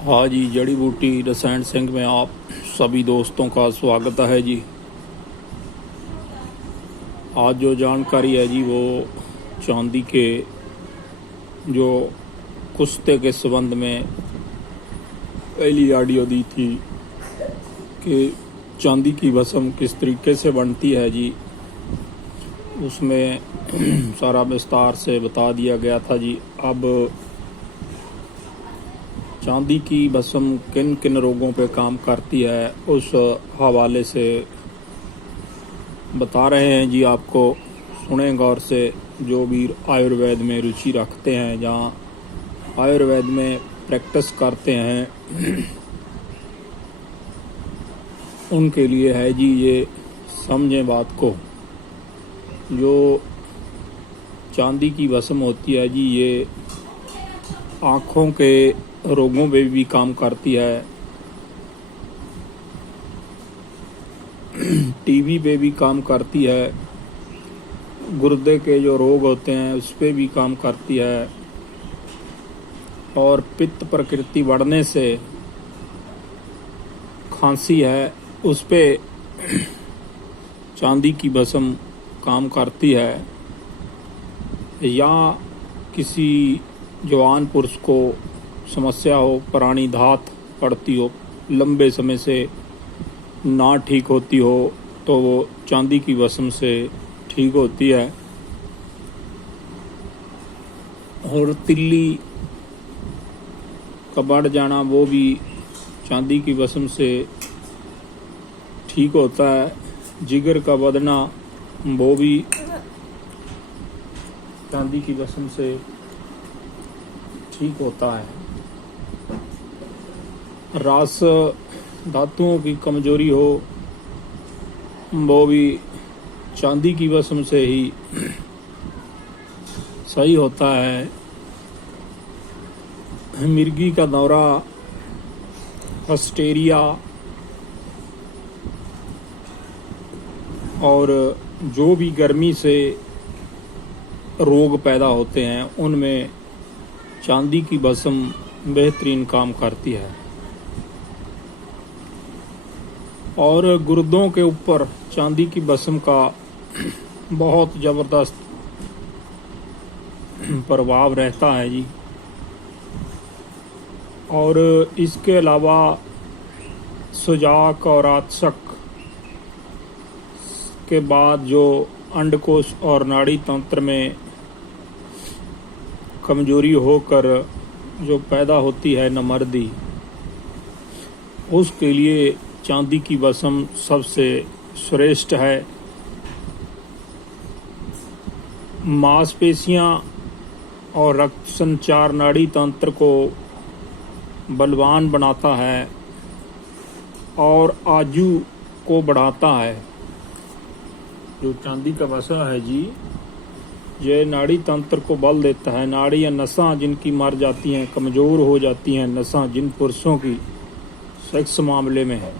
हाँ जी, जड़ी बूटी रसायन सिंह में आप सभी दोस्तों का स्वागत है जी। आज जो जानकारी है जी वो चांदी के जो कुश्ते के संबंध में पहली ऑडियो दी थी कि चांदी की भस्म किस तरीके से बनती है जी, उसमें सारा विस्तार से बता दिया गया था जी। अब चांदी की भस्म किन किन रोगों पे काम करती है उस हवाले से बता रहे हैं जी आपको। सुने गौर से, जो भी आयुर्वेद में रुचि रखते हैं, जहाँ आयुर्वेद में प्रैक्टिस करते हैं उनके लिए है जी ये। समझें बात को। जो चांदी की भस्म होती है जी, ये आँखों के रोगों पे भी काम करती है, टीबी पे भी काम करती है, गुर्दे के जो रोग होते हैं उस पे भी काम करती है, और पित्त प्रकृति बढ़ने से खांसी है उस पे चांदी की भस्म काम करती है। या किसी जवान पुरुष को समस्या हो, प्राणिधात पड़ती हो, लंबे समय से ना ठीक होती हो, तो वो चांदी की भस्म से ठीक होती है। और तिल्ली का बढ़ जाना वो भी चांदी की भस्म से ठीक होता है। जिगर का बढ़ना वो भी चांदी की भस्म से ठीक होता है। रास धातुओं की कमजोरी हो वो भी चांदी की भस्म से ही सही होता है। मिर्गी का दौरा, हस्टेरिया और जो भी गर्मी से रोग पैदा होते हैं उनमें चांदी की भस्म बेहतरीन काम करती है। और गुर्दों के ऊपर चांदी की भस्म का बहुत ज़बरदस्त प्रभाव रहता है जी। और इसके अलावा सुजाक और आतशक के बाद जो अंडकोश और नाड़ी तंत्र में कमजोरी होकर जो पैदा होती है नमर्दी, उसके लिए चांदी की भस्म सबसे श्रेष्ठ है। मांसपेशियां और रक्त संचार नाड़ी तंत्र को बलवान बनाता है और आजू को बढ़ाता है। जो चांदी का भस्म है जी, ये नाड़ी तंत्र को बल देता है। नाड़ी या नसां जिनकी मर जाती हैं, कमज़ोर हो जाती हैं नसां, जिन पुरुषों की सेक्स मामले में है,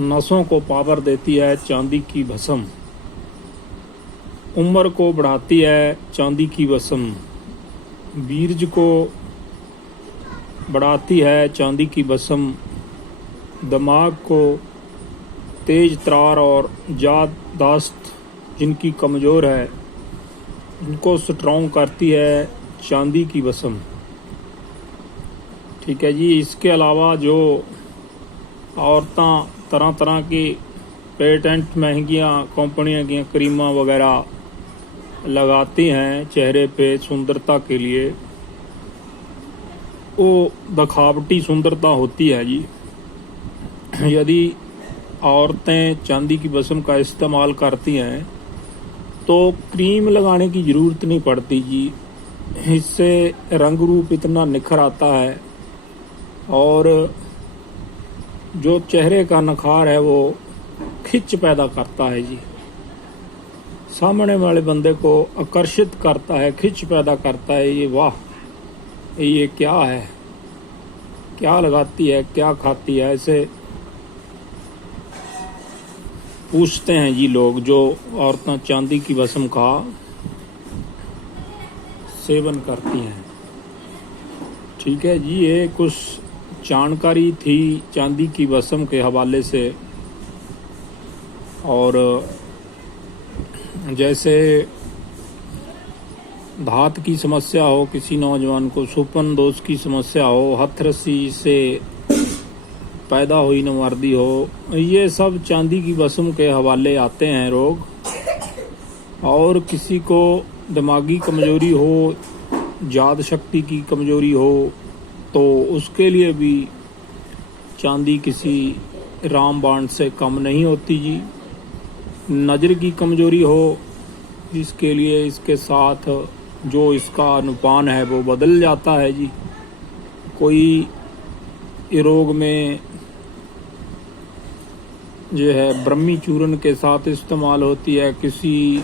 नसों को पावर देती है चांदी की भस्म। उम्र को बढ़ाती है चांदी की भस्म। बीर्ज को बढ़ाती है चांदी की भस्म। दिमाग को तेज तरार और याददाश्त जिनकी कमज़ोर है उनको स्ट्रॉन्ग करती है चांदी की भस्म। ठीक है जी। इसके अलावा जो औरतें तरह तरह की पेटेंट महंगियां कंपनियों की क्रीमां वगैरह लगाती हैं चेहरे पे सुंदरता के लिए, वो दिखावटी सुंदरता होती है जी। यदि औरतें चांदी की भस्म का इस्तेमाल करती हैं तो क्रीम लगाने की ज़रूरत नहीं पड़ती जी। इससे रंग रूप इतना निखर आता है और जो चेहरे का नखार है वो खिंच पैदा करता है जी। सामने वाले बंदे को आकर्षित करता है, खिंच पैदा करता है। ये वाह, ये क्या है, क्या लगाती है, क्या खाती है, ऐसे पूछते हैं जी लोग। जो औरतें चांदी की भस्म का सेवन करती हैं। ठीक है जी, ये कुछ जानकारी थी चांदी की भस्म के हवाले से। और जैसे धात की समस्या हो, किसी नौजवान को सुपन दोष की समस्या हो, हथरसी से पैदा हुई नमर्दी हो, ये सब चांदी की भस्म के हवाले आते हैं रोग। और किसी को दिमागी कमजोरी हो, याद शक्ति की कमजोरी हो, तो उसके लिए भी चांदी किसी रामबाण से कम नहीं होती जी। नज़र की कमजोरी हो, इसके लिए इसके साथ जो इसका अनुपान है वो बदल जाता है जी। कोई रोग में जो है ब्रह्मी चूर्ण के साथ इस्तेमाल होती है, किसी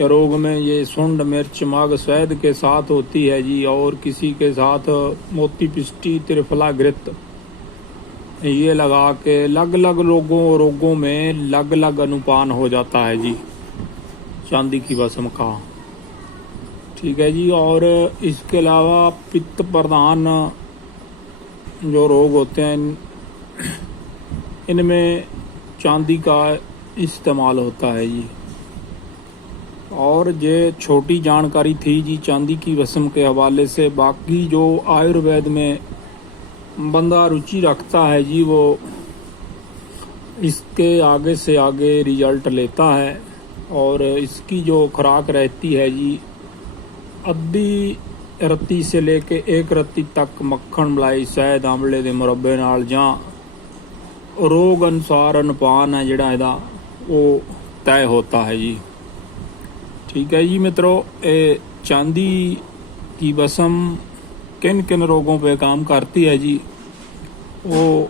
रोग में ये सुंड मिर्च माघ शहद के साथ होती है जी, और किसी के साथ मोती पिष्टी त्रिफला घृत ये लगा के अलग अलग रोगों में अलग अलग अनुपान हो जाता है जी चांदी की भस्म का। ठीक है जी। और इसके अलावा पित्त प्रधान जो रोग होते हैं इनमें चांदी का इस्तेमाल होता है जी। और ये छोटी जानकारी थी जी चांदी की भस्म के हवाले से। बाकी जो आयुर्वेद में बंदा रुचि रखता है जी, वो इसके आगे से आगे रिजल्ट लेता है। और इसकी जो खुराक रहती है जी, अद्धी रत्ती से लेके 1 रत्ती तक मक्खन मलाई शहद आंवले दे मुरब्बे नाल जां रोग अनुसार अनुपान है जिहड़ा इहदा वो तय होता है जी। ठीक है जी मित्रों, ये चांदी की भस्म किन किन रोगों पे काम करती है जी, वो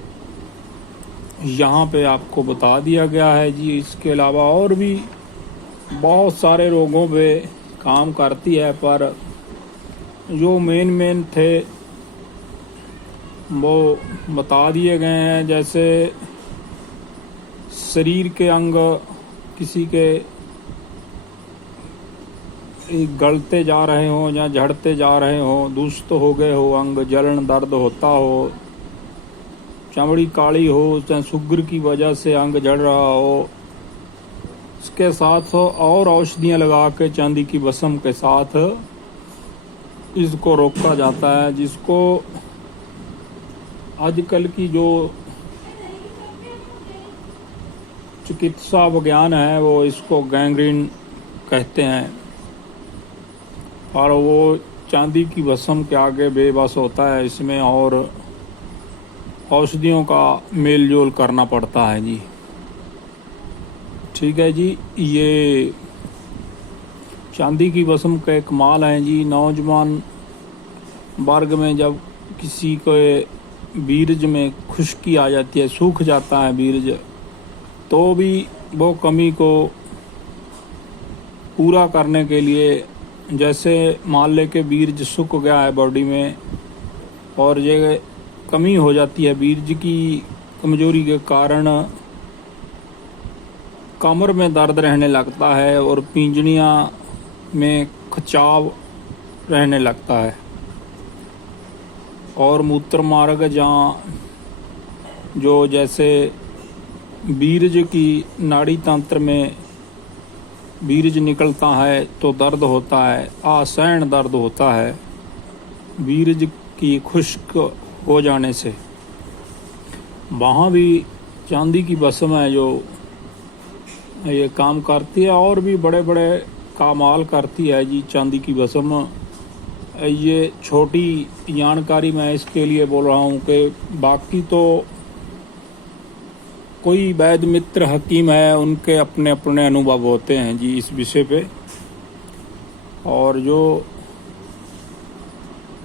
यहाँ पे आपको बता दिया गया है जी। इसके अलावा और भी बहुत सारे रोगों पे काम करती है, पर जो मेन थे वो बता दिए गए हैं। जैसे शरीर के अंग किसी के गलते जा रहे हो या झड़ते जा रहे हो, दुष्ट हो गए हो, अंग जलन दर्द होता हो, चमड़ी काली हो, चाहे शुगर की वजह से अंग जल रहा हो, इसके साथ और औषधियाँ लगा के चांदी की भस्म के साथ इसको रोका जाता है, जिसको आजकल की जो चिकित्सा विज्ञान है वो इसको गैंग्रीन कहते हैं। और वो चांदी की भस्म के आगे बेबस होता है, इसमें और औषधियों का मेल जोल करना पड़ता है जी। ठीक है जी, ये चांदी की भस्म का एक कमाल है जी। नौजवान वर्ग में जब किसी को बीरज में खुश्की आ जाती है, सूख जाता है बीरज, तो भी वो कमी को पूरा करने के लिए, जैसे मान ले के बीरज सूख गया है बॉडी में और ये कमी हो जाती है बीरज की कमजोरी के कारण, कमर में दर्द रहने लगता है और पिंजड़ियाँ में खिंचाव रहने लगता है, और मूत्र मार्ग जहाँ जो जैसे बीरज की नाड़ी तंत्र में बीरज निकलता है तो दर्द होता है, असहन दर्द होता है बीरज की खुश्क हो जाने से। वहाँ भी चांदी की भस्म है जो ये काम करती है, और भी बड़े बड़े कमाल करती है जी चांदी की भस्म। ये छोटी जानकारी मैं इसके लिए बोल रहा हूँ कि बाकी तो कोई वैद्य मित्र हकीम है, उनके अपने अपने अनुभव होते हैं जी इस विषय पे। और जो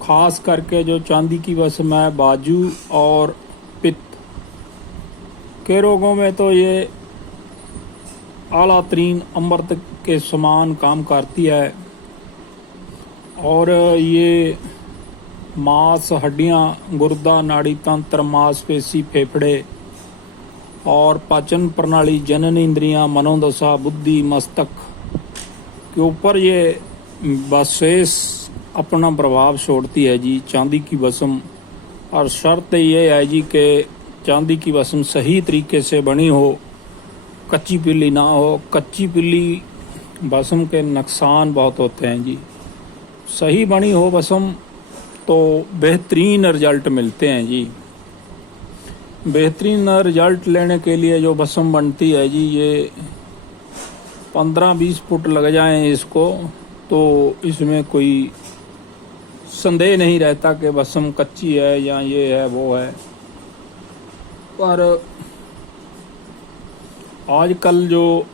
खास करके जो चांदी की भस्म है बाजू और पित्त के रोगों में तो ये आला तरीन अमृत के समान काम करती है। और ये मांस, हड्डियाँ, गुर्दा, नाड़ी तंत्र, मांसपेशी, फेफड़े और पाचन प्रणाली, जनन इंद्रियां, मनोदशा, बुद्धि, मस्तक के ऊपर ये विशेष अपना प्रभाव छोड़ती है जी चांदी की भस्म। और शर्त ये है जी कि चांदी की भस्म सही तरीके से बनी हो, कच्ची पीली ना हो। कच्ची पीली भस्म के नुकसान बहुत होते हैं जी। सही बनी हो भस्म तो बेहतरीन रिजल्ट मिलते हैं जी। बेहतरीन रिजल्ट लेने के लिए जो भस्म बनती है जी, ये 15-20 फुट लग जाएं इसको तो इसमें कोई संदेह नहीं रहता कि भस्म कच्ची है या ये है वो है। पर आजकल जो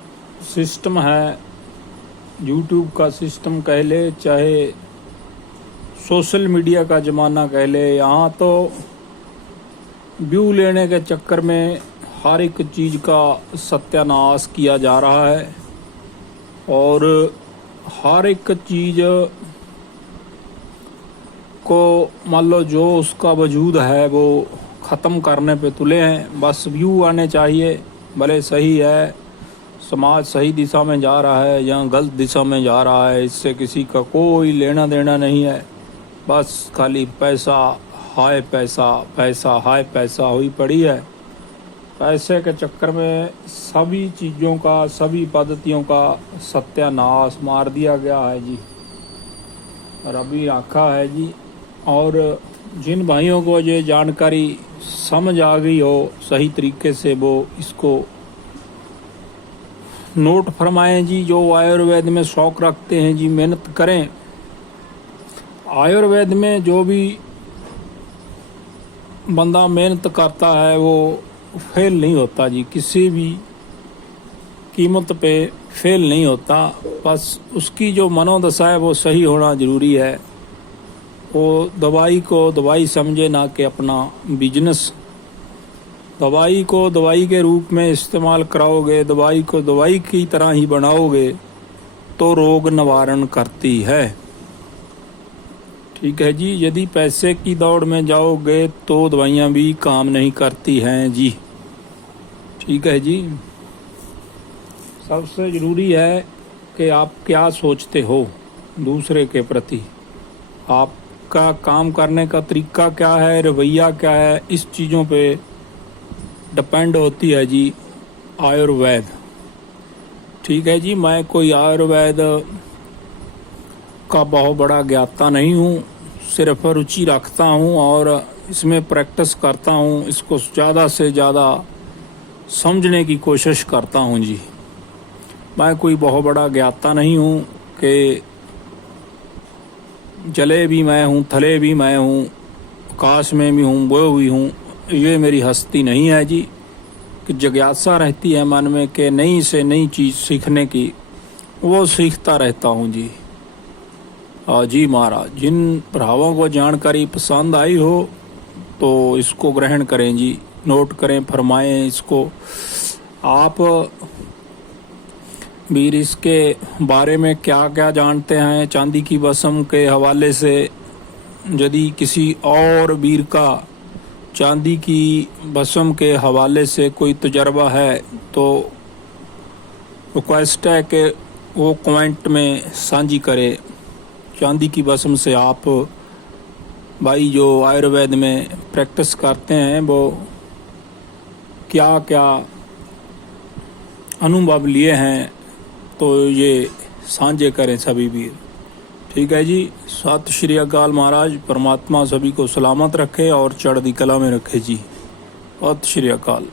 सिस्टम है, यूट्यूब का सिस्टम कह ले चाहे सोशल मीडिया का ज़माना कह ले, यहाँ तो व्यू लेने के चक्कर में हर एक चीज़ का सत्यानाश किया जा रहा है और हर एक चीज़ को मान लो जो उसका वजूद है वो ख़त्म करने पे तुले हैं। बस व्यू आने चाहिए, भले सही है, समाज सही दिशा में जा रहा है या गलत दिशा में जा रहा है, इससे किसी का कोई लेना देना नहीं है। बस खाली पैसा हाय पैसा, पैसा हाय पैसा हुई पड़ी है। पैसे के चक्कर में सभी चीज़ों का, सभी पद्धतियों का सत्यानाश मार दिया गया है जी। और अभी रखा है जी। और जिन भाइयों को ये जानकारी समझ आ गई हो सही तरीके से, वो इसको नोट फरमाएं जी। जो आयुर्वेद में शौक़ रखते हैं जी, मेहनत करें। आयुर्वेद में जो भी बंदा मेहनत करता है वो फेल नहीं होता जी, किसी भी कीमत पे फेल नहीं होता। बस उसकी जो मनोदशा है वो सही होना ज़रूरी है। वो दवाई को दवाई समझे, ना कि अपना बिजनेस। दवाई को दवाई के रूप में इस्तेमाल कराओगे, दवाई को दवाई की तरह ही बनाओगे तो रोग निवारण करती है। ठीक है जी। यदि पैसे की दौड़ में जाओगे तो दवाइयाँ भी काम नहीं करती हैं जी। ठीक है जी। सबसे ज़रूरी है कि आप क्या सोचते हो दूसरे के प्रति, आपका काम करने का तरीका क्या है, रवैया क्या है, इस चीज़ों पे डिपेंड होती है जी आयुर्वेद। ठीक है जी। मैं कोई आयुर्वेद का बहुत बड़ा ज्ञाता नहीं हूँ, सिर्फ रुचि रखता हूँ और इसमें प्रैक्टिस करता हूँ। इसको ज़्यादा से ज़्यादा समझने की कोशिश करता हूँ जी। मैं कोई बहुत बड़ा ज्ञाता नहीं हूँ कि जले भी मैं हूँ, थले भी मैं हूँ, आकाश में भी हूँ, वो भी हूँ। ये मेरी हस्ती नहीं है जी। कि जिज्ञासा रहती है मन में कि नई से नई चीज़ सीखने की, वो सीखता रहता हूँ जी। जी महाराज, जिन प्रभावों को जानकारी पसंद आई हो तो इसको ग्रहण करें जी, नोट करें, फरमाएं इसको। आप वीर इसके बारे में क्या क्या जानते हैं चांदी की भस्म के हवाले से? यदि किसी और वीर का चांदी की भस्म के हवाले से कोई तजर्बा है तो रिक्वेस्ट है कि वो कमेंट में साझी करे। चांदी की भस्म से आप भाई जो आयुर्वेद में प्रैक्टिस करते हैं वो क्या क्या अनुभव लिए हैं तो ये साझे करें सभी भी। ठीक है जी। सत श्री अकाल महाराज। परमात्मा सभी को सलामत रखे और चढ़ती कला में रखे जी। सत श्री अकाल।